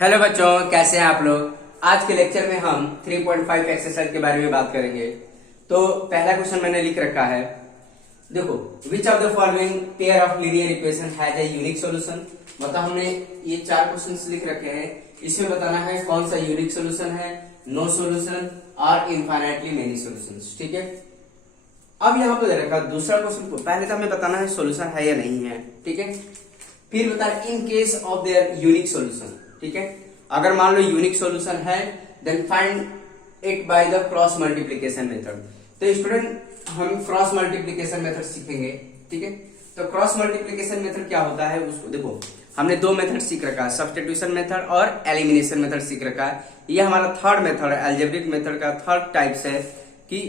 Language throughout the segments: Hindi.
हेलो बच्चों, कैसे हैं आप लोग। आज के लेक्चर में हम 3.5 एक्सरसाइज के बारे में बात करेंगे। तो पहला क्वेश्चन मैंने लिख रखा है, देखो, विच of the following pair of linear equation has a unique solution. मतलब हमने ये 4 क्वेश्चंस लिख रखे हैं, इसमें बताना है कौन सा यूनिक सॉल्यूशन है, नो सॉल्यूशन और इनफाइनाइटली मेनी सॉल्यूशंस। ठीक है, अब यहाँ पे दे रखा दूसरा क्वेश्चन को पहले तो हमें बताना है सॉल्यूशन है या नहीं है। ठीक है, फिर बता in case of there unique solution. ठीक है, अगर मान लो यूनिक सॉल्यूशन है then find it by the cross multiplication method. तो स्टूडेंट हम क्रॉस मल्टीप्लिकेशन मेथड सीखेंगे। ठीक है, तो क्रॉस मल्टीप्लिकेशन मेथड क्या होता है उसको देखो, हमने 2 मेथड सीख रखा है, सब्स्टिट्यूशन मेथड और एलिमिनेशन मेथड सीख रखा है। ये हमारा थर्ड मेथड है, अलजेब्रिक मेथड का थर्ड टाइप्स है कि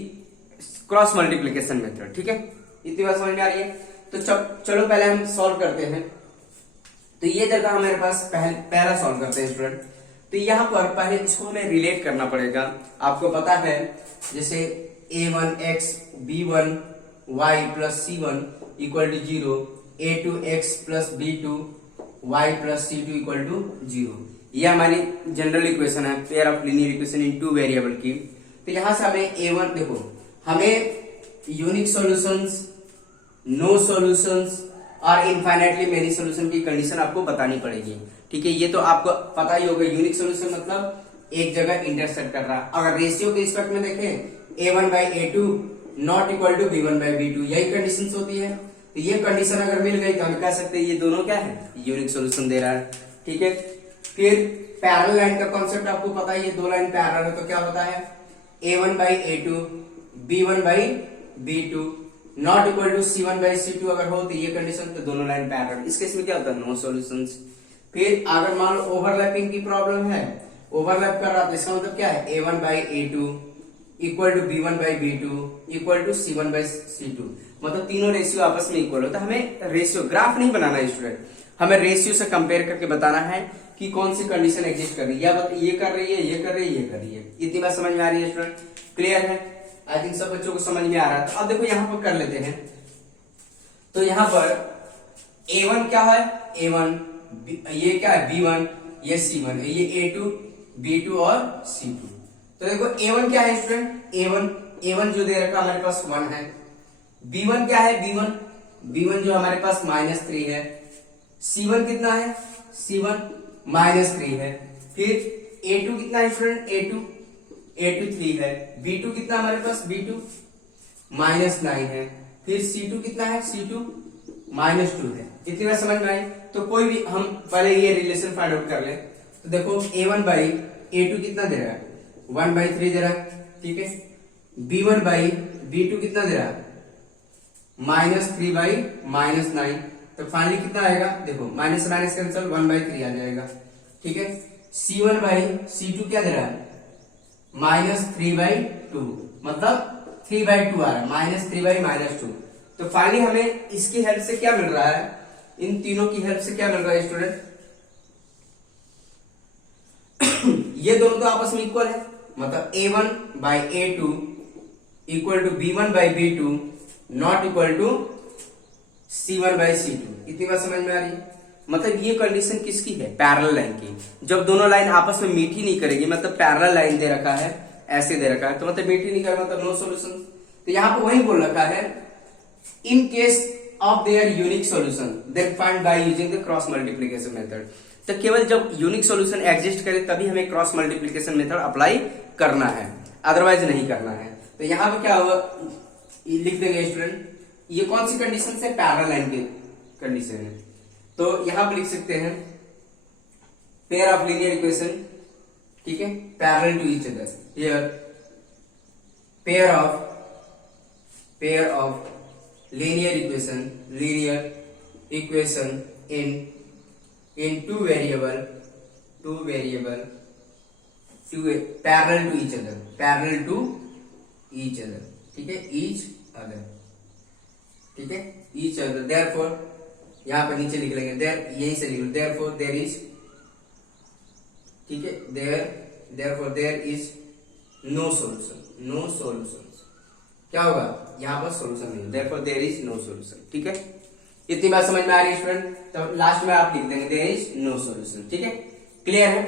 क्रॉस मल्टीप्लिकेशन मेथड। ठीक है, इतनी बात समझ में आ रही है। तो चलो पहले हम सॉल्व करते हैं। तो ये जगह हमारे पास पहला सॉल्व करते हैं स्टूडेंट। तो यहाँ पर पहले इसको हमें रिलेट करना पड़ेगा। आपको पता है जैसे a1x b1 y plus c1 equal to 0, a2x plus b2 y plus c2 equal to 0। ये हमारी जनरल इक्वेशन है, pair of linear equation in 2 variable की। तो यहां से हमें a1 देखो, हमें यूनिक सॉल्यूशंस, नो सॉल्यूशंस और इनफाइनाइटली मेनी सॉल्यूशन की कंडीशन आपको बतानी पड़ेगी। ठीक है, ये तो आपको पता ही होगा। यूनिक सॉल्यूशन मतलब एक जगह इंटरसेक्ट कर रहा है। अगर रेशियो के रिस्पेक्ट में देखें a1/a2 not equal to b1/b2, यही कंडीशन होती है। तो ये कंडीशन अगर मिल गई तो हम कह सकते हैं ये दोनों क्या है, यूनिक सॉल्यूशन दे रहा है। ठीक है, फिर पैरेलल लाइन का कॉन्सेप्ट आपको पता है, ये 2 लाइन पैरेलल है तो क्या होता है a1/a2 b1/b2 not equal to c1/c2 अगर हो तो ये कंडीशन, तो दोनों लाइन पैरेलल। इस केस में क्या होता है, नो सॉल्यूशंस। फिर अगर मान लो ओवरलैपिंग की प्रॉब्लम है, ओवरलैप कर रहा है, तो इसका मतलब क्या है a1/a2 equal to b1/b2 equal to c1/c2। मतलब तीनों रेशियो आपस में इक्वल हो। तो हमें रेशियो ग्राफ नहीं बनाना है स्टूडेंट, हमें रेशियो से कंपेयर करके बताना है कि कौन सी कंडीशन एग्जिस्ट कर रही है, या ये कर रही है, ये कर रही है, ये कर रही है। इतनी बात समझ में आ रही है स्टूडेंट, क्लियर है? आई थिंक सब बच्चों को समझ में आ रहा है। तो अब देखो यहाँ पर कर लेते हैं। तो यहाँ पर a1 क्या है, a1, ये क्या है b1, ये c1 है, ये a2 b2 और c2। तो देखो a1 क्या है स्टूडेंट, a1 जो दे रखा हमारे पास 1 है। b1 क्या है, b1 जो हमारे पास -3 है। c1 कितना है, c1 -3 है। फिर a2 कितना है स्टूडेंट, a2 3 है। b2 कितना हमारे पास, b2 -9 है। फिर c2 कितना है, c2 -2 है। इतनी बात समझ में आई। तो कोई भी हम पहले ये रिलेशन फाइंड आउट कर ले। तो देखो a1/a2 कितना दे रहा है, 1/3 दे रहा है। ठीक है, b1/b2 कितना दे रहा है, -3/9। तो फाइनली कितना आएगा, देखो माइनस माइनस कैंसिल, 1/3 आ जाएगा। ठीक है, c1/c2 क्या दे रहा है, -3/2, मतलब 3/2 आ रहा है, -3/-2। तो फाइनली हमें इसकी हेल्प से क्या मिल रहा है, इन तीनों की हेल्प से क्या मिल रहा है स्टूडेंट ये दोनों तो आपस में इक्वल है। मतलब a1/a2 equal to b1/b2 not equal to c1/c2। इतनी बात समझ में आ रही है। मतलब ये कंडीशन किसकी है, पैरेलल लाइन की। जब दोनों लाइन आपस में मीट ही नहीं करेगी, मतलब पैरेलल लाइन दे रखा है, ऐसे दे रखा है, तो मतलब मीट ही नहीं करेगा, मतलब नो सॉल्यूशन। तो यहाँ पे वही बोल रखा है in case of there unique solution then find by using the cross multiplication method. तो केवल जब यूनिक सॉल्यूशन एग्जिस्ट करे तभी हमें क्रॉस मल्टीप्लिकेशन मेथड अप्लाई करना है, अदरवाइज नहीं करना है। तो यहाँ पे क्या होगा, लिख देंगे स्टूडेंट, ये कौन सी कंडीशन है, पैरेलल लाइन की कंडीशन है। तो यहां पर लिख सकते हैं पेयर ऑफ लीनियर इक्वेशन, ठीक है, parallel to each other. Here pair of linear equation in two variable parallel to each other. ठीक है, ईच अदर। देयरफॉर यहां पर नीचे लिख लेंगे, यहीं से लिख लो, देयरफॉर देयर इज, ठीक है, therefore there is no solution. क्या होगा, यहां पर सॉल्यूशन नहीं, therefore there is no solution. ठीक है, इतनी बात समझ में आ रही है स्टूडेंट। तो लास्ट में आप लिख देंगे देयर इज नो सॉल्यूशन। ठीक है, क्लियर है?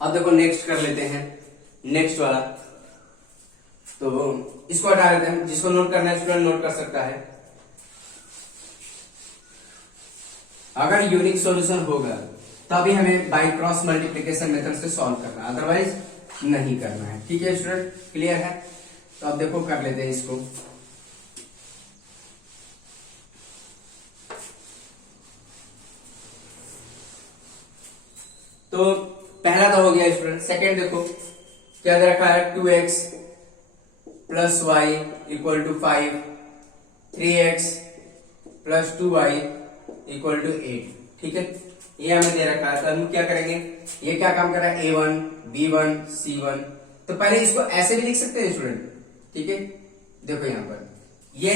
अब देखो नेक्स्ट कर लेते हैं, नेक्स्ट वाला। तो इसको हटा लेते हैं, जिसको नोट करना है स्टूडेंट नोट कर सकता है। अगर यूनिक सॉल्यूशन होगा तभी हमें बाय क्रॉस मल्टीप्लिकेशन मेथड से सॉल्व करना है, अदरवाइज नहीं करना है। ठीक है स्टूडेंट, क्लियर है? तो अब देखो कर लेते हैं इसको। तो पहला तो हो गया स्टूडेंट। सेकेंड देखो क्या दे रखा है, 2x plus y equal to 5, 3x plus 2y equal to 8। ठीक है, ये हमें दे रखा है। तो हम क्या करेंगे, ये क्या काम कर रहा है, a1 b1 c1। तो पहले इसको ऐसे भी लिख सकते हैं स्टूडेंट। ठीक है, देखो यहाँ पर ये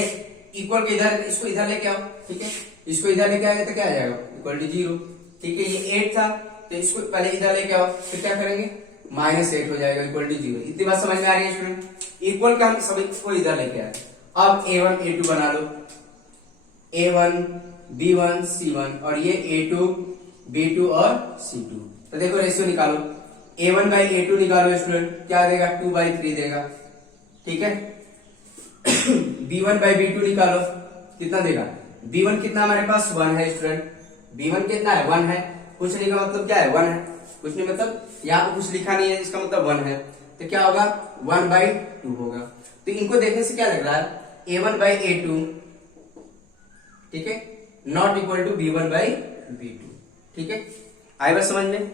इक्वल के इधर, इसको इधर लेके आओ। ठीक है, इसको इधर लेके आएंगे तो क्या आ जाएगा, इक्वल टू 0। ठीक है, ये 8 था तो इसको पहले इधर लेके आओ, फिर क्या करेंगे, -8 हो जाएगा इक्वल टू 0। इतनी बात समझ में आ रही है स्टूडेंट? इक्वल का हम सभी को इधर लेके आए। अब a1 a2 बना लो, a1 b1 c1 और ये a2 b2 और c2। तो देखो रेशियो निकालो, a1 बाई a2 निकालो स्टूडेंट, क्या देगा, 2/3 देगा। ठीक है, b1 बाई b2 निकालो, कितना देगा, b1 कितना हमारे पास 1 है स्टूडेंट। b1 कितना है, 1 है। कुछ नहीं का मतलब क्या है, 1 है। कुछ नहीं मतलब यहाँ पे कुछ लिखा नहीं है, इसका मतलब 1 है। तो क्या होगा, 1/2 होगा। तो इनको देखने से क्या लग रहा है, a1 बाई a2, ठीक है, not equal to b1 by b2। ठीक है, आई बात समझ में?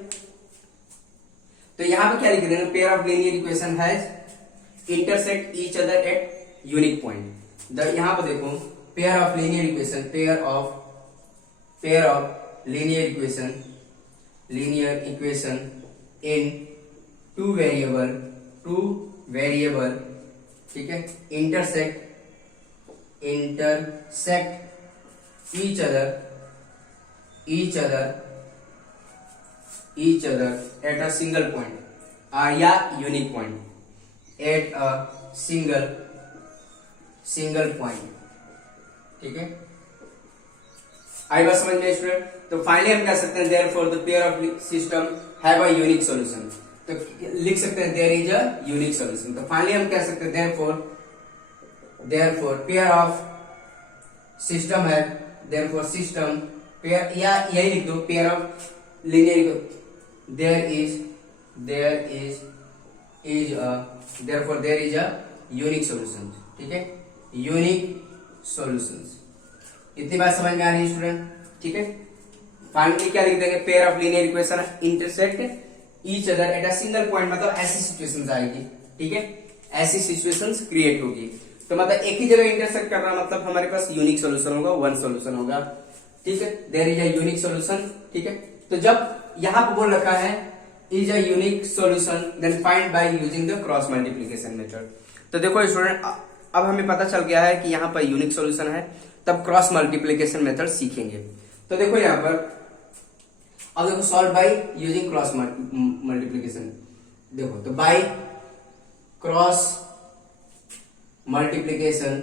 तो यहां पे क्या लिख देंगे, pair of linear equation has intersect each other at unique point. यहां पर देखो pair of linear equation, pair of linear equation in two variable, ठीक है, intersect each other at a single point या unique point, at a single point. ठीक है, आई बात समझ में स्टूडेंट? तो फाइनली हम कह सकते हैं therefore the pair of system have a unique solution. तो लिख सकते हैं there is a unique solution. तो फाइनली हम कह सकते हैं देयरफॉर पेयर ऑफ सिस्टम है, देयरफॉर सिस्टम पेयर, या यही लिख दो, pair of linear, therefore there is a unique solution. ठीक है, यूनिक सॉल्यूशंस। इतनी बात समझ में आ रही है स्टूडेंट? ठीक है, फाइनली क्या लिख देंगे, pair of linear equation intersect each other at a single point. मतलब ऐसी सिचुएशंस आएगी, ठीक है, ऐसी सिचुएशंस क्रिएट होगी। तो मतलब एक ही जगह इंटरसेक्ट कर रहा, मतलब हमारे पास यूनिक सॉल्यूशन होगा, वन सॉल्यूशन होगा। ठीक है, there is a unique solution. ठीक है, तो जब यहां पर बोल रखा है is a unique solution then find by using the cross multiplication method. तो देखो स्टूडेंट, अब हमें पता चल गया है कि यहाँ पर यूनिक सॉल्यूशन है, तब क्रॉस मल्टीप्लिकेशन मेथड सीखेंगे। तो देखो यहाँ पर, अब देखो solve by using cross multiplication. देखो तो बाय क्रॉस मल्टीप्लिकेशन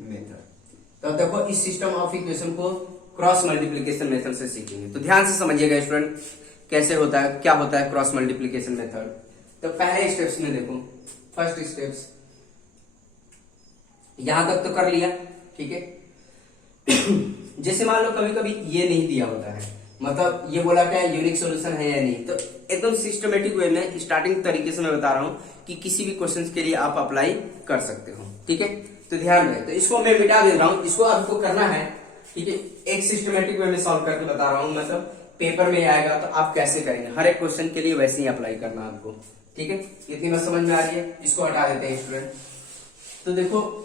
मेथड। तो देखो इस सिस्टम ऑफ इक्वेशन को क्रॉस मल्टीप्लिकेशन मेथड से सीखेंगे। तो ध्यान से समझिएगा स्टूडेंट, कैसे होता है, क्या होता है क्रॉस मल्टीप्लिकेशन मेथड। तो पहले स्टेप्स में देखो, फर्स्ट स्टेप्स यहां तक तो कर लिया। ठीक है, जैसे मान लो कभी कभी ये नहीं दिया होता है, मतलब ये बोला क्या यूनिक सॉल्यूशन है या नहीं, तो एकदम सिस्टमेटिक वे में स्टार्टिंग तरीके से मैं बता रहा हूं कि किसी भी क्वेश्चन के लिए आप अप्लाई कर सकते हो। ठीक है, तो ध्यान रहे। तो इसको मैं मिटा दे रहा हूं, इसको आपको करना है। ठीक है, एक सिस्टमेटिक वे में सॉल्व करके बता रहा हूं, मतलब पेपर में आएगा तो आप कैसे करेंगे, हर एक क्वेश्चन के लिए वैसे ही अप्लाई करना आपको। ठीक है, इतनी बात समझ में आ रही है? इसको हटा देते हैं स्टूडेंट। तो देखो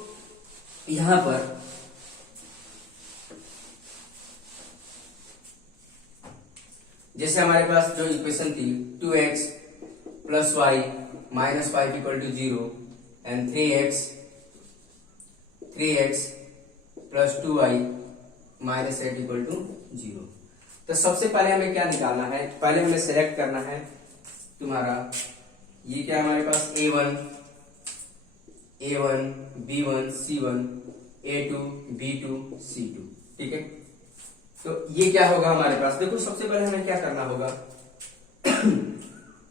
यहां पर जैसे हमारे पास जो इक्वेशन थी 2x plus y minus 5 equal to 0 and 3x plus 2y minus 8 equal to 0। तो सबसे पहले हमें क्या निकालना है, पहले हमें सेलेक्ट करना है तुम्हारा, ये क्या हमारे पास a1 b1 c1 A2 B2 C2, ठीक है। तो ये क्या होगा हमारे पास, देखो सबसे पहले हमें क्या करना होगा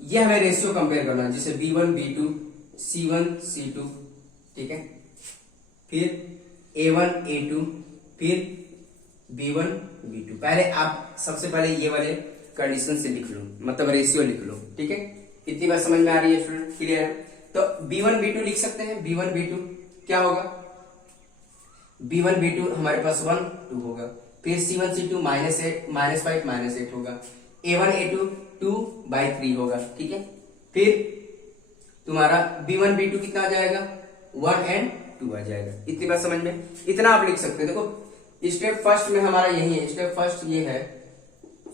ये हमें रेशियो कंपेयर करना है, जैसे B1 B2 C1 C2, ठीक है। फिर A1 A2, फिर B1 B2। पहले आप सबसे पहले ये वाले कंडीशन से लिख लो, मतलब रेशियो लिख लो, ठीक है। कितनी बार समझ में आ रही है स्टूडेंट, क्लियर है। तो B1 B2 लिख सकते हैं। B1 B2 क्या होगा, B1 B2 हमारे पास 1 2 होगा। फिर C1 C2 -5 -8 होगा। A1 A2 2/3 होगा, ठीक है। फिर तुम्हारा B1 B2 कितना आ जाएगा, 1 और 2 आ जाएगा। इतनी बात समझ में, इतना आप लिख सकते हैं। देखो स्टेप फर्स्ट में हमारा यही है, स्टेप फर्स्ट ये है,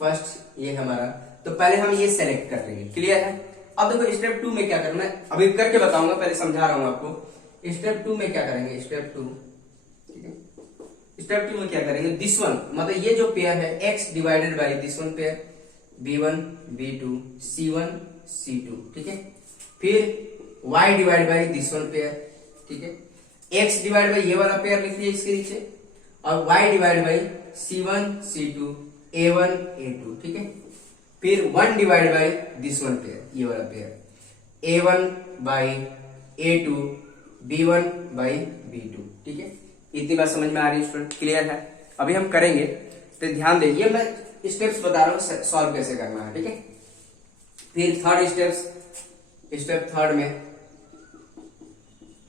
फर्स्ट ये हमारा। तो पहले हम ये सेलेक्ट कर लेंगे, क्लियर है। अब देखो स्टेप 2 में क्या करना है, अभी करके बताऊंगा, पहले समझा रहा हूं आपको। स्टेप 2 में क्या करेंगे, स्टेप 2, ठीक है। स्टेप 2 में क्या करेंगे, दिस वन, मतलब ये जो पेयर है x divided by this one pair B1 B2 C1 C2, ठीक है। फिर y divide by this one pair, ठीक है। x डिवाइड बाई ये वाला पेयर लिख लीजिए इसके नीचे, और y divide by C1 C2 A1 A2, ठीक है। फिर 1 divide by this one pair, ये वाला pair A1 by A2 B1 by B2, ठीक है। इतनी बात समझ में आ रही है स्टूडेंट, क्लियर है। अभी हम करेंगे, तो ध्यान देंगे, मैं स्टेप्स बता रहा हूं सॉल्व कैसे करना है, ठीक है। फिर थर्ड स्टेप थर्ड में,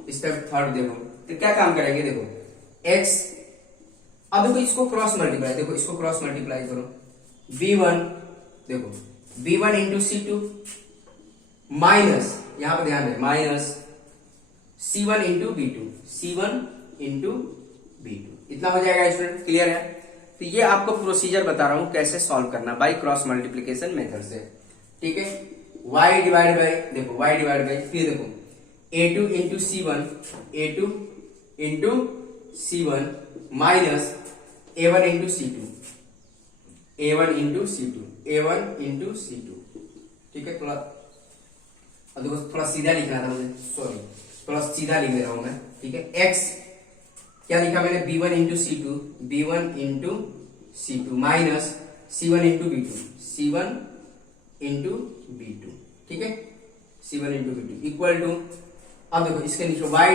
स्टेप थर्ड देखो, तो क्या काम करेंगे, देखो x, अब देखो इसको क्रॉस मल्टीप्लाई, देखो इसको क्रॉस मल्टीप्लाई करो। B1 देखो B1 इंटू C2 माइनस, यहां पर ध्यान दे, minus C1 into B2, C1 into B2, इतना हो जाएगा स्टूडेंट, क्लियर है। तो ये आपको प्रोसीजर बता रहा हूं कैसे सॉल्व करना, बाय क्रॉस मल्टीप्लिकेशन मेथड से, ठीक है। y डिवाइड बाई, देखो y डिवाइड बाई, फिर देखो A2 into C1, A2 into C1 minus A1 into C2, A1 into C2, A1 into C2, ठीक है। थोड़ा अब देखो थोड़ा सीधा लिखना था मुझे, सॉरी, थोड़ा सीधा लिख रहा हूं मैं, ठीक है। x क्या लिखा मैंने, B1 into C2, B1 into C2 minus C1 into B2, C1 into B2, ठीक है। C1 into B2 equal to, अब देखो इसके नीचे y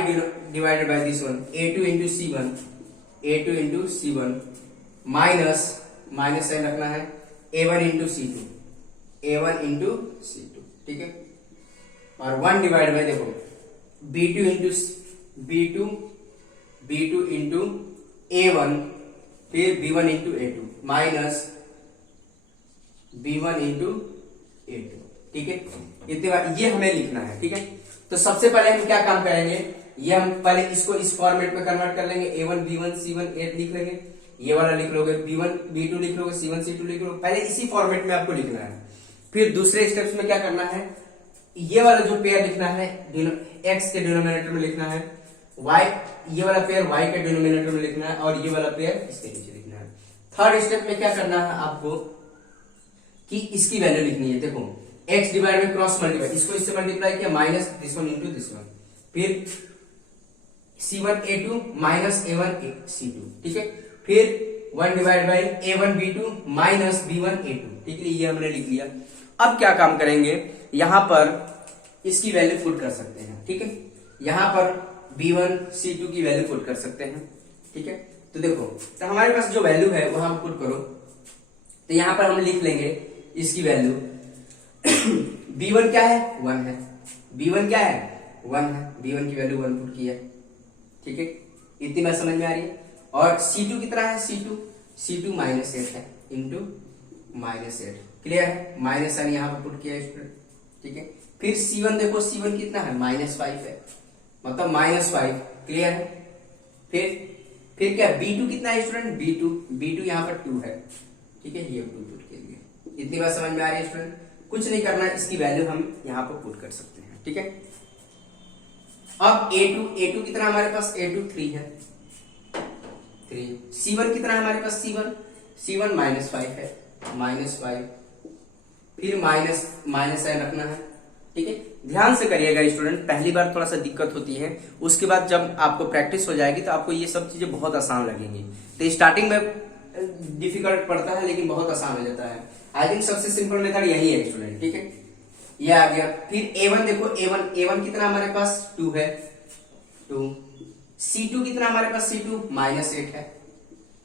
divided by this one A2 into C1, A2 into C1 minus, minus sign रखना है, A1 into C2, A1 into C2, ठीक है। और 1 डिवाइड बाय, देखो B2 into B2 into A1, फिर B1 into A2 minus B1 into A2, ठीक है। इतने बार ये हमें लिखना है, ठीक है। तो सबसे पहले हम क्या काम करेंगे, ये हम पहले इसको इस फॉर्मेट में कन्वर्ट कर लेंगे। A1 B1 C1 8 लिख लेंगे, ये वाला लिख लोगे, B1 B2 लिख लोगे, C1 C2 लिख लोगे, पहले इसी फॉर्मेट में आपको लिखना है। फिर दूसरे स्टेप्स में क्या करना है, ये वाला जो पेयर लिखना है x के डिनोमिनेटर में लिखना है, y, ये वाला पेयर y के डिनोमिनेटर में लिखना है, और ये वाला पेयर इसके नीचे लिखना है। थर्ड स्टेप में क्या करना है आपको, कि इसकी वैल्यू लिखनी है। देखो x divide by cross multiply, इसको इससे मल्टीप्लाई किया, minus this one into this one, फिर C1 A2 minus A1 C2, ठीक है। फिर 1 divide by A1 B2 minus B1 A2, ठीक है। ये हमने लिख लिया। अब क्या काम करेंगे, यहां पर इसकी वैल्यू पुट कर सकते हैं, ठीक है। यहां पर B1 C2 की वैल्यू पुट कर सकते हैं, ठीक है। तो देखो, तो हमारे पास जो वैल्यू है वो हम पुट करो, तो यहां पर हम लिख लेंगे इसकी वैल्यू B1 क्या है, 1 है, B1 क्या है, 1 है, B1 की वैल्यू 1 पुट किया, ठीक है। इतनी बात समझ में आ रही है। और C2 कितना है, C2 -8 है, इंटू -8, क्लियर है। माइनस साइन यहां पर पुट किया स्टूडेंट, ठीक है। फिर C1 देखो, C1 कितना है, -5 है, मतलब -5, क्लियर है। फिर क्या, B2 कितना है स्टूडेंट, B2 यहां पर 2 है, ठीक है। ये 2 पुट किया गया। इतनी बात समझ में आ रही है स्टूडेंट, कुछ नहीं करना, इसकी वैल्यू हम यहां पर पुट कर सकते हैं, ठीक है। अब A2 कितना हमारे पास, A2 3 है, 3। C1 कितना है हमारे पास, C1 -5 है, -5, फिर माइनस साइन रखना है, ठीक है, ध्यान से करिएगा स्टूडेंट, पहली बार थोड़ा सा दिक्कत होती है, उसके बाद जब आपको प्रैक्टिस हो जाएगी तो आपको ये सब चीजें बहुत आसान लगेंगी। तो स्टार्टिंग में डिफिकल्ट पड़ता है लेकिन बहुत आसान हो जाता है। आई थिंक सबसे सिंपल मेथड यही है स्टूडेंट, ठीक है, ये आ गया। फिर A1 देखो, A1 कितना हमारे पास 2 है, 2। C2 कितना हमारे पास, C2 -8 है,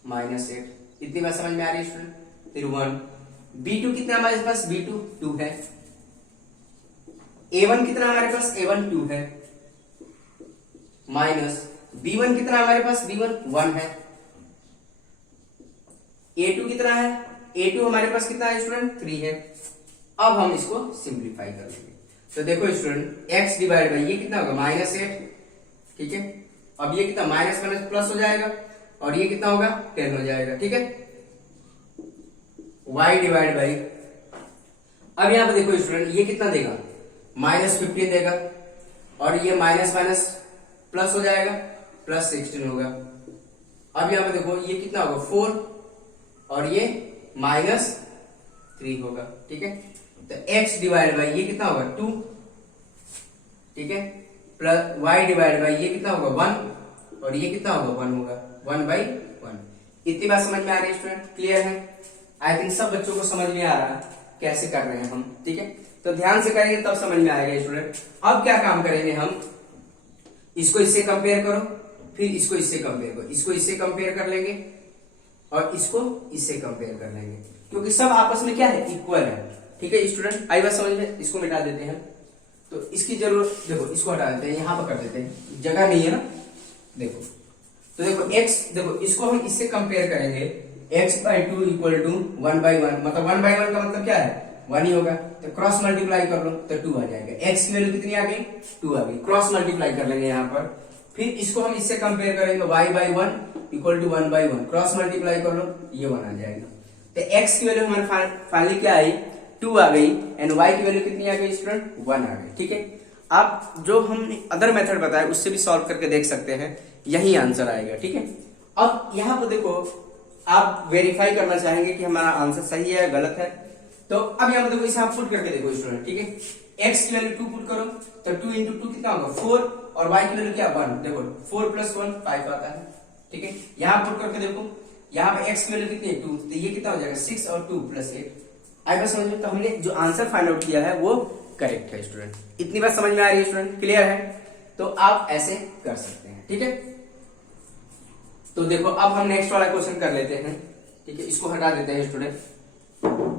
-8। इतनी बात समझ में आ रही है स्टूडेंट। फिर 1। B2 कितना हमारे पास, B2 2 है। A1 कितना हमारे पास, A1 2 है, माइनस B1 कितना हमारे पास, B1 1 है। A2 कितना है, A2 हमारे पास कितना है स्टूडेंट, 3 है। अब हम इसको सिंप्लीफाई कर लेंगे। तो देखो स्टूडेंट, x डिवाइड बाई ये कितना होगा, -8, ठीक है। अब ये कितना, माइनस माइनस प्लस हो जाएगा और ये कितना होगा, 10 हो जाएगा, ठीक है। y डिवाइड बाई, अब यहां पर देखो स्टूडेंट, ये कितना देगा, -15 देगा और ये माइनस माइनस प्लस हो जाएगा, +16 होगा। अब यहां पर देखो ये कितना होगा, 4 और ये -3 होगा, ठीक है। तो x डिवाइड बाई ये कितना होगा, 2, ठीक है, प्लस y डिवाइड बाई ये कितना होगा, 1 और ये कितना होगा, 1 होगा, 1/1। इतनी बात समझ में आ रही है स्टूडेंट, क्लियर है? आई थिंक सब बच्चों को समझ में आ रहा है कैसे कर रहे हैं हम, ठीक है। तो ध्यान से करेंगे तब समझ में आएगा स्टूडेंट। अब क्या काम करेंगे हम, इसको इससे कंपेयर करो, फिर इसको इससे कंपेयर करो, इसको इससे कंपेयर कर लेंगे और इसको इससे कंपेयर कर लेंगे, क्योंकि सब आपस में क्या है, इक्वल है, ठीक है स्टूडेंट। आई बात समझ में, इसको मिटा देते हैं, तो इसकी जरूरत, देखो इसको हटा देते हैं, यहां पर कर देते हैं, जगह नहीं है ना, देखो। तो देखो x, देखो इसको हम इससे कंपेयर करेंगे, x/2 इक्वल टू 1/1, मतलब 1/1 का मतलब क्या है, 1 ही होगा। तो क्रॉस मल्टीप्लाई कर लो तो 2 आ जाएगा, x की वैल्यू कितनी आ गई, 2 आ गई। क्रॉस मल्टीप्लाई कर लेंगे यहाँ पर, फिर इसको हम इससे कंपेयर करेंगे, y/1 equal to 1/1, cross multiply कर लो, ये 1 आ जाएगा। तो x की वैल्यू हमारे फाइनली क्या आई, 2 आ गई, एंड y की वैल्यू कितनी आ गई स्टूडेंट, 1 आ गई, ठीक है। आप जो हमने अदर मेथड बताया उससे भी सॉल्व करके देख सकते हैं, यही आंसर आएगा, ठीक है। अब यहाँ पर देखो, आप वेरीफाई करना चाहेंगे कि हमारा आंसर सही है या गलत है, तो अब यहाँ पर देखो इसे आप पुट करके देखो स्टूडेंट, ठीक है। x की वैल्यू 2 पुट करो, तो 2 इंटू 2 कितना होगा, 4, और y की वैल्यू क्या, 1, देखो 4 + 1 5 आता है, ठीक है। यहाँ पुट करके देखो, यहाँ पे x की वैल्यू कितनी है, 2, तो ये कितना हो जाएगा, 6 और 2 + 8। आई बात समझ में, तो हमने जो आंसर फाइंड आउट किया है वो करेक्ट है स्टूडेंट। इतनी बात समझ में आ रही है स्टूडेंट, क्लियर है? तो आप ऐसे कर सकते हैं, ठीक है। तो देखो अब हम नेक्स्ट वाला क्वेश्चन कर लेते हैं, ठीक है, इसको हटा देते हैं स्टूडेंट।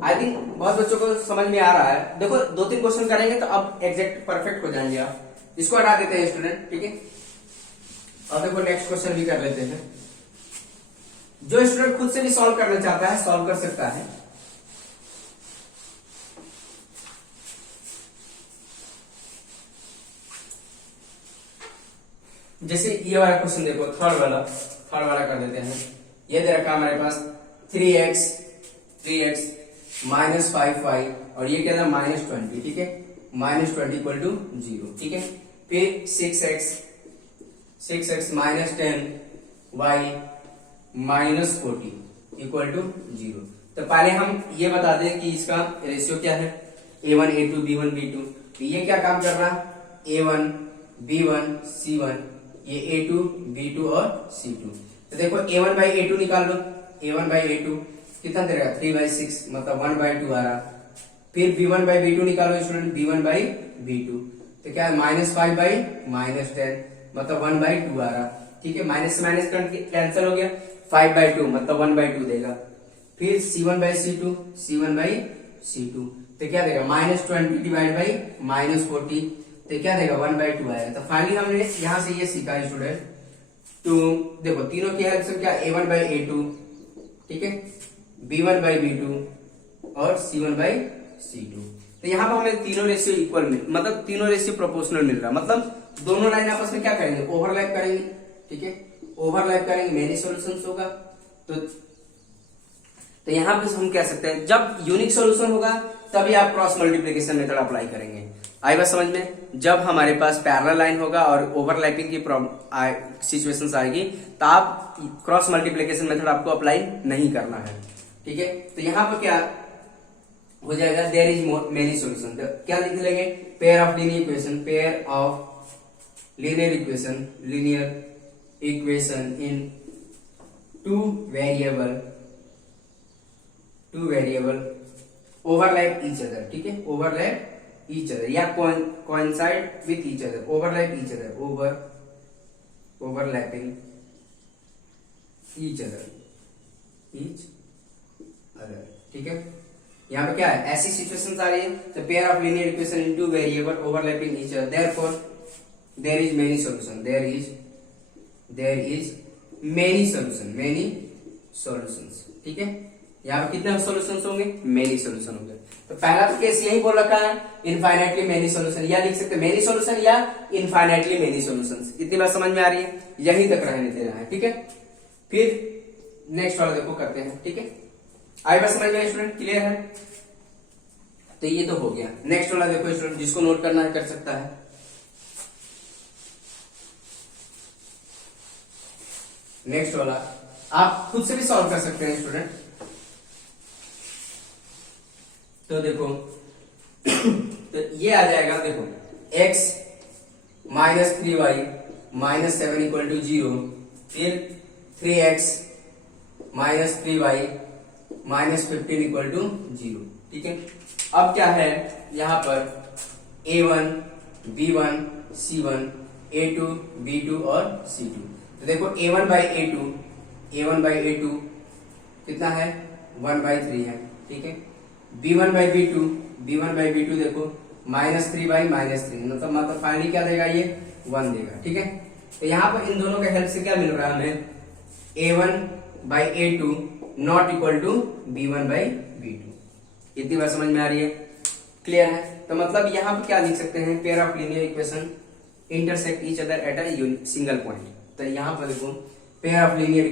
आई थिंक बहुत बच्चों को समझ में आ रहा है। देखो 2-3 क्वेश्चन करेंगे तो अब एग्जैक्ट परफेक्ट हो जाएंगे आप। इसको हटा देते हैं स्टूडेंट, ठीक है। और देखो नेक्स्ट क्वेश्चन भी कर लेते हैं। जो स्टूडेंट खुद से भी सॉल्व करना चाहता है सॉल्व कर सकता है। जैसे ये वाला क्वेश्चन देखो, थर्ड वाला कर देते हैं। ये दे रखा हमारे पास 3x -5y और ये क्या था, -20, ठीक है, -20 इक्वल टू 0, ठीक है। फिर 6x -10y -40 इक्वल टू 0। तो पहले हम ये बता दें कि इसका रेशियो क्या है, a1 a2 b1 b2। तो ये क्या काम कर रहा है, a1 b1 c1, ये a2 b2 और c2। तो देखो a1/a2 निकाल लो, a1/a2 कितना दे रहा है, 3/6, मतलब 1/2 आ रहा। फिर b1/b2 निकालो स्टूडेंट, b1/b2 तो क्या है, -5/-10, मतलब 1/2 आ रहा, ठीक है। माइनस से माइनस कैंसिल हो गया, 5/2 मतलब 1/2 देगा। फिर c1/c2 तो क्या देगा, -20 डिवाइड बाई -40, तो क्या देगा, 1/2 आएगा। तो फाइनली हमने यहां से ये सीखा स्टूडेंट। तो देखो तीनों की हेल्प से क्या, a1/a2, ठीक है, b1/b2 और c1/c2। तो यहाँ पर हमें तीनों रेशियो इक्वल मतलब तीनों रेशियो प्रोपोर्शनल मिल रहा है, मतलब दोनों लाइन आपस में क्या करेंगे, ओवरलैप करेंगे, ठीक है, ओवरलैप करेंगे, मेनी सॉल्यूशंस होगा। तो यहाँ पे हम कह सकते हैं जब यूनिक सॉल्यूशन होगा तभी आप क्रॉस मल्टीप्लिकेशन मेथड अप्लाई करेंगे। आई बात समझ में, जब हमारे पास पैरेलल लाइन होगा और ओवरलैपिंग की सिचुएशंस आएगी तो आप क्रॉस मल्टीप्लिकेशन मेथड आपको अप्लाई नहीं करना है, ठीक है। तो यहाँ पर क्या हो जाएगा देयर इज मेनी सॉल्यूशन। क्या लिख लेंगे, pair of linear equation, pair of linear equation in two variable overlap each other, ठीक है, ओवरलैप ईच अदर या coincide with each other, overlap each other, overlapping each other, ठीक है। यहाँ पे क्या है, ऐसी सिचुएशन आ रही है, तो pair of linear equation in two variable overlapping each other, therefore there is many solution, there is many solutions, ठीक है। यहाँ पे कितने सॉल्यूशंस होंगे, मेनी सॉल्यूशन होंगे। तो पहला तो केस यही बोल रखा है, इनफाइनाइटली मेनी सॉल्यूशन, या लिख सकते मेनी सॉल्यूशन या इनफाइनाइटली मेनी सॉल्यूशंस। इतनी बात समझ में आ रही है, यहीं तक रहने देना है, ठीक है। फिर नेक्स्ट वाला देखो करते हैं, ठीक है। आई बात समझ में स्टूडेंट, क्लियर है। तो ये तो हो गया। नेक्स्ट वाला देखो स्टूडेंट, जिसको नोट करना है कर सकता है। नेक्स्ट वाला आप खुद से भी सॉल्व कर सकते हैं स्टूडेंट। तो देखो तो ये आ जाएगा, देखो x minus 3y minus 7 equal to 0, फिर 3x minus 3y minus 15 equal to 0, ठीक है। अब क्या है यहां पर a1 b1 c1 a2 b2 और c2। तो देखो a1 बाई a2 कितना है, 1/3 है, ठीक है। b1 बाई b2 देखो -3/-3, मतलब फाइनली क्या देगा, ये 1 देगा, ठीक है। तो यहाँ पर इन दोनों के हेल्प से क्या मिल रहा है हमें, a1/a2 not equal to b1/b2। इतनी बात समझ में आ रही है, क्लियर है। तो मतलब यहाँ पर क्या लिख सकते हैं, pair of linear equation intersect each other at a single point. तो यहाँ पर देखो pair of linear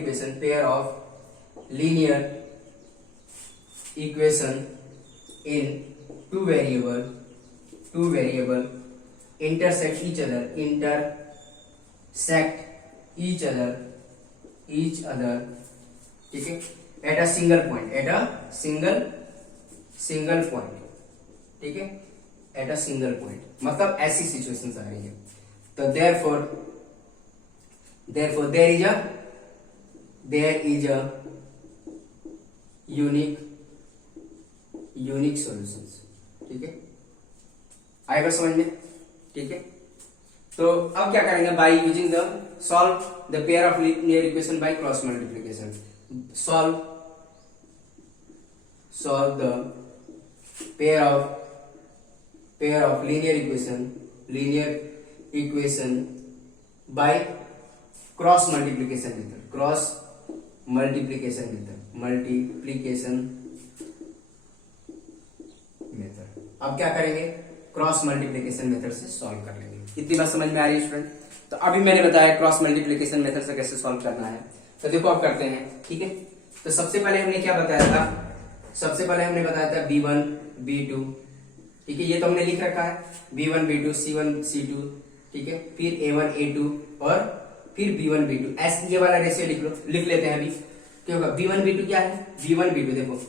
equation in two variable intersect each other, ठीक है, at a single point, ठीक है, at a single point, मतलब ऐसी सिचुएशंस आ रही है। तो therefore there is a unique solutions, ठीक है। आएगा समझ में, ठीक है। तो अब क्या करेंगे, bye using the solve the pair of linear equation by cross multiplication. Solve the pair of linear equation by cross multiplication method. अब क्या करेंगे, क्रॉस मल्टीप्लिकेशन मेथड से सॉल्व कर लेंगे। इतनी बात समझ में आ रही है स्टूडेंट। तो अभी मैंने बताया क्रॉस मल्टीप्लिकेशन मेथड से कैसे सॉल्व करना है। तो देखो अब करते हैं, ठीक है। तो सबसे पहले हमने क्या बताया था, b1 b2, ठीक है, ये तो हमने लिख रखा है, b1 b2 c1 c2, ठीक है। फिर a1 a2 और फिर b1 b2, ऐसे ये वाला रेशियो लिख लेते हैं अभी। क्या होगा, b1 b2 क्या है, b1 b2 देखो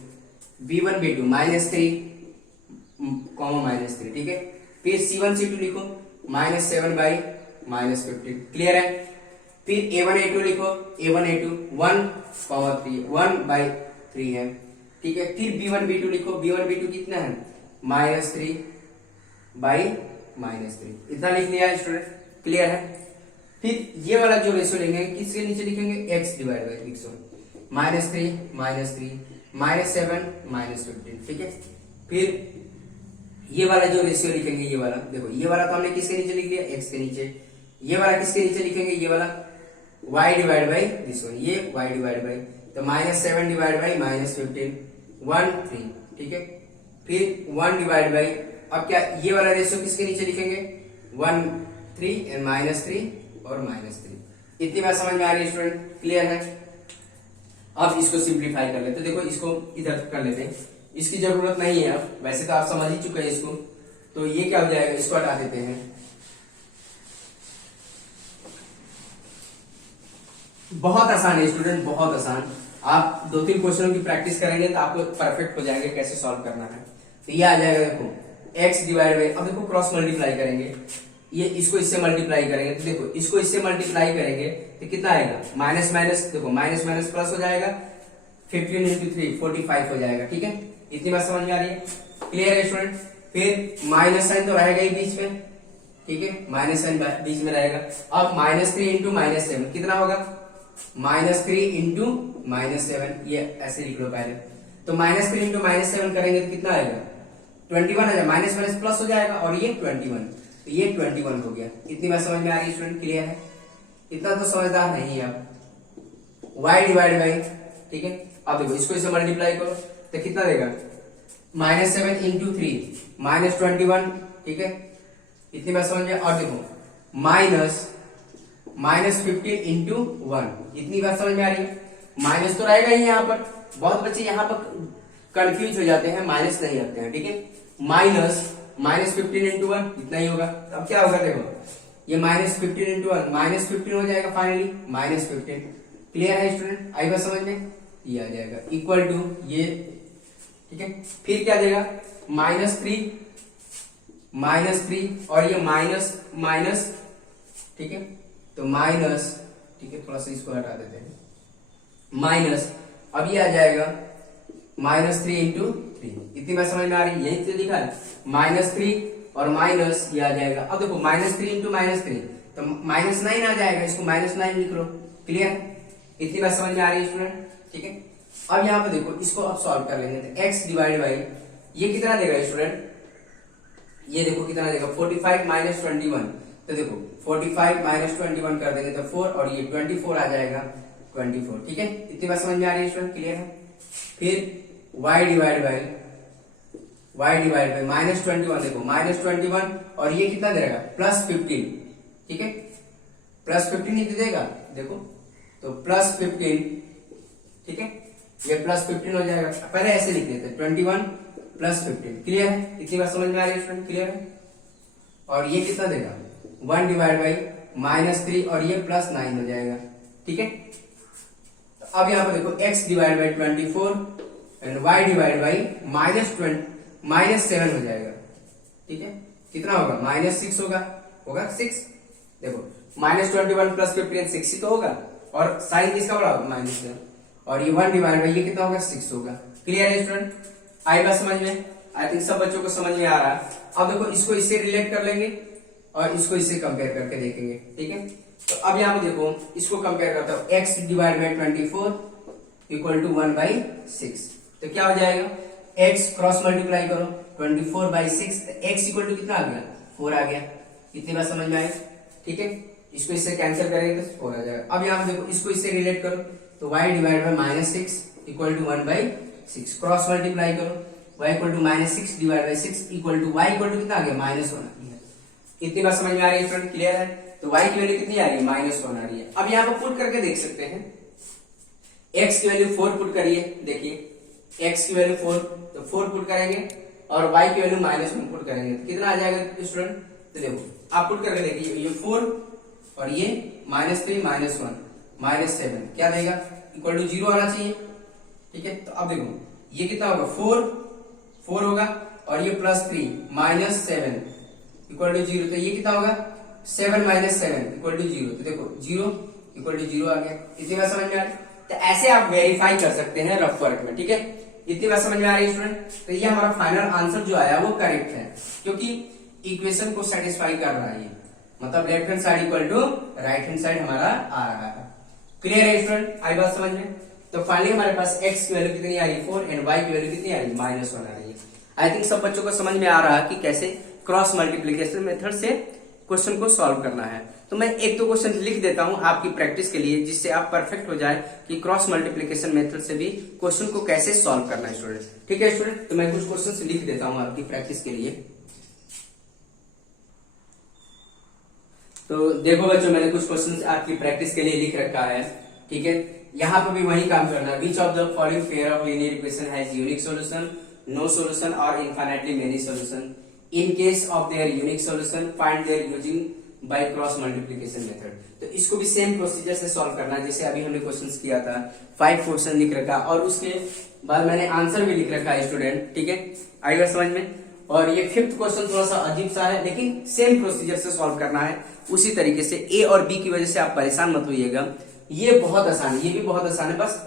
b1 b2 -3 -3, ठीक है। फिर c1 c2 लिखो -7/-15, क्लियर है। फिर a1 a2 लिखो, a1 a2 1/3 है, ठीक है। फिर b1 b2 लिखो, b1 b2 कितना है, -3/-3, इतना लिख लिया है स्टूडेंट, क्लियर है। फिर ये वाला जो रेशियो लेंगे किसके नीचे लिखेंगे, x डिवाइड बाई x, -3 -7 -15, ठीक है। फिर ये वाला जो रेशियो लिखेंगे, ये वाला देखो, ये वाला तो हमने किसके नीचे लिख लिया, x के नीचे। ये वाला किसके नीचे लिखेंगे, ये वाला y divide by this one, ये y डिवाइड बाई, तो -7 डिवाइड बाई -15 1/3, ठीक है। फिर 1 डिवाइड बाई, अब क्या ये वाला रेशियो किसके नीचे लिखेंगे, 1/3 -3 और -3। इतनी बात समझ में आ रही है स्टूडेंट, क्लियर है। अब इसको सिंप्लीफाई कर लेते, देखो इसको इधर कर लेते हैं, इसकी जरूरत नहीं है अब, वैसे तो आप समझ ही चुके हैं इसको। तो ये क्या हो जाएगा, इसको हटा देते हैं। बहुत आसान है स्टूडेंट, बहुत आसान। आप 2-3 क्वेश्चनों की प्रैक्टिस करेंगे तो आपको परफेक्ट हो जाएंगे कैसे सॉल्व करना है। तो ये आ जाएगा देखो x डिवाइड बाई, अब देखो क्रॉस मल्टीप्लाई करेंगे, ये इसको इससे मल्टीप्लाई करेंगे तो देखो इसको इससे मल्टीप्लाई करेंगे तो कितना आएगा, माइनस माइनस, देखो माइनस माइनस प्लस हो जाएगा, 15 इंटू 3 45 हो जाएगा। ठीक है, इतनी बात समझ में आ रही है, क्लियर है स्टूडेंट। फिर माइनस साइन तो रहेगा ही बीच में, ठीक है, माइनस साइन बीच में रहेगा। अब -3 इंटू -7 कितना होगा, -3 इंटू -7, ये ऐसे लिख लो पहले। तो -3 इंटू -7 करेंगे तो कितना आएगा, 21 आ जाएगा, माइनस माइनस प्लस हो जाएगा और ये 21, तो ये 21 हो गया। इतनी बात समझ में आ रही है स्टूडेंट, क्लियर है। इतना तो समझदार नहीं है आप। y डिवाइड बाई, ठीक है, अब देखो इसको इसे मल्टीप्लाई करो तो कितना देगा, -7 इंटू 3 -21, ठीक है, इतनी बात समझ में। और देखो -15 इंटू 1, इतनी बात समझ में आ रही है। माइनस तो रहेगा ही यहाँ पर, बहुत बच्चे यहाँ पर कंफ्यूज हो जाते हैं, माइनस नहीं रखते हैं, ठीक है। -15 इंटू 1 इतना ही होगा। अब क्या होगा देखो, ये -15 इंटू 1 -15 हो जाएगा फाइनली, -15। क्लियर है स्टूडेंट, आई बात समझ में, ये आ जाएगा इक्वल टू ये, ठीक है। फिर क्या देगा, -3 और ये माइनस माइनस, ठीक है, तो माइनस, ठीक है, थोड़ा सा इसको हटा देते हैं, माइनस, अब ये आ जाएगा -3 इंटू 3, इतनी बात समझ में आ रही है, यही तो लिखा है, -3 और माइनस ये आ जाएगा। अब देखो -3 इंटू -3 तो -9 आ जाएगा, इसको -9 लिख लो, क्लियर, इतनी बात समझ में आ रही है स्टूडेंट, ठीक है। अब यहाँ पे देखो इसको अब सॉल्व कर लेंगे तो x डिवाइड बाई, ये कितना देगा स्टूडेंट, ये देखो कितना देगा, 45 माइनस 21, तो देखो 45 माइनस 21 कर देंगे तो 4 और ये 24 आ जाएगा, 24, ठीक है। इतनी बात समझ में आ रही है स्टूडेंट, क्लियर है। फिर y डिवाइड बाई -21, देखो -21 और ये कितना देगा, +15, ठीक है, +15 ही तो देगा, देखो तो +15, ठीक है, ये +15 हो जाएगा, पहले ऐसे लिख लेते हैं 21 + 15, क्लियर है, इतनी बात समझ में आ रही है स्टूडेंट, क्लियर है। और ये कितना देगा, 1 डिवाइड बाई -3 और ये +9 हो जाएगा, ठीक है। तो अब यहाँ पर देखो x divide by 24 and y divide by -7 हो जाएगा, ठीक है, कितना होगा, -6 होगा 6, देखो -21 + 15 6 ही तो होगा, और साइन किसका बड़ा होगा, -7, और ये 1 डिवाइड बाई ये कितना होगा, 6 होगा। क्लियर है स्टूडेंट, आई बात समझ में, आई थिंक सब बच्चों को समझ में आ रहा है। अब देखो इसको इससे रिलेट कर लेंगे और इसको इससे कंपेयर करके देखेंगे, ठीक है। तो अब यहाँ पे देखो इसको कंपेयर करता हूँ, x divide by 24 equal to 1/6, तो क्या हो जाएगा, x क्रॉस मल्टीप्लाई करो 24/6, x इक्वल टू कितना आ गया, 4 आ गया। इतनी बात समझ में आई, ठीक है। इसको इससे कैंसिल करेंगे तो 4 आ जाएगा। अब यहाँ पे देखो इसको इससे रिलेट करो तो y divide by -6 equal to 1/6, cross multiply करो y equal to -6 divide by 6 equal to y equal to कितना आ गया, -1 आ गया। इतनी बात समझ में आ रही है स्टूडेंट, क्लियर है। तो y की वैल्यू कितनी आ रही है, -1 आ रही है। अब यहाँ पर पुट करके देख सकते हैं, x की वैल्यू 4 पुट करिए, देखिए x की वैल्यू 4, तो 4 पुट करेंगे और y की वैल्यू -1 पुट करेंगे तो कितना आ जाएगा स्टूडेंट, तो देखो आप पुट करके देखिए, ये 4 और ये -3 -1 -7 क्या देगा, इक्वल टू 0 आना चाहिए, ठीक है। तो अब देखो ये कितना होगा, 4 होगा और ये +3 -7 इक्वल टू 0, तो ये कितना होगा, 7 - 7 इक्वल टू 0, तो देखो 0 इक्वल टू 0 आ गया। इतनी बात समझ में आ रही, तो ऐसे आप वेरीफाई कर सकते हैं रफ वर्क में, ठीक है। इतनी बात समझ में आ रही है स्टूडेंट, तो ये हमारा फाइनल आंसर जो आया वो करेक्ट है, क्योंकि इक्वेशन को सेटिस्फाई कर रहा है ये, मतलब left hand side equal to right hand side हमारा आ रहा है। क्लियर है स्टूडेंट, आई बात समझ में। तो फाइनली हमारे पास x की वैल्यू कितनी आ रही है, 4 एंड y की वैल्यू कितनी आ रही है, -1 आ रही है। आई थिंक सब बच्चों को समझ में आ रहा है कि कैसे क्रॉस मल्टीप्लीकेशन मेथड से क्वेश्चन को सॉल्व करना है। तो मैं एक दो क्वेश्चन लिख देता हूं आपकी प्रैक्टिस के लिए, जिससे आप परफेक्ट हो जाए कि क्रॉस मल्टीप्लीकेशन मेथड से भी क्वेश्चन को कैसे सॉल्व करना है स्टूडेंट, ठीक है स्टूडेंट। तो मैं कुछ क्वेश्चन लिख देता हूं आपकी प्रैक्टिस के लिए। तो देखो बच्चों, मैंने कुछ क्वेश्चन आपकी प्रैक्टिस के लिए लिख रखा है, ठीक है। यहाँ पर भी वही काम करना है। Which of the following pair of linear equation has unique solution, no solution और infinitely many solution. In case of there unique solution find there using by cross multiplication method. तो इसको भी सेम प्रोसीजर से सॉल्व करना है जैसे अभी हमने क्वेश्चंस किया था। 5 क्वेश्चन लिख रखा और उसके बाद मैंने आंसर भी लिख रखा है स्टूडेंट, ठीक है, आएगा समझ में। और ये 5th क्वेश्चन थोड़ा सा अजीब सा है, लेकिन सेम प्रोसीजर से सॉल्व करना है उसी तरीके से। ए और बी की वजह से आप परेशान मत होइएगा, ये बहुत आसान है, ये भी बहुत आसान है, बस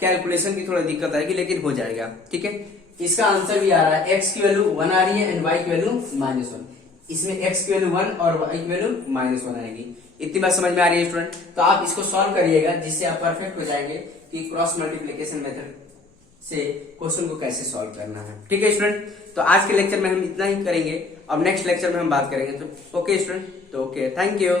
कैलकुलेशन की थोड़ा दिक्कत आएगी लेकिन हो जाएगा, ठीक है। इसका आंसर भी आ रहा है, एक्स की वैल्यू 1 आ रही है एंड वाई की वैल्यू -1। इसमें एक्स की वैल्यू 1 और वाई की वैल्यू -1 आएगी। इतनी बात समझ में आ रही है स्टूडेंट? तो आप इसको सॉल्व करिएगा जिससे आप परफेक्ट हो जाएंगे कि क्रॉस मल्टीप्लीकेशन मेथड से क्वेश्चन को कैसे सॉल्व करना है, ठीक है स्टूडेंट। तो आज के लेक्चर में हम इतना ही करेंगे, अब नेक्स्ट लेक्चर में हम बात करेंगे। तो ओके स्टूडेंट, तो ओके, थैंक यू।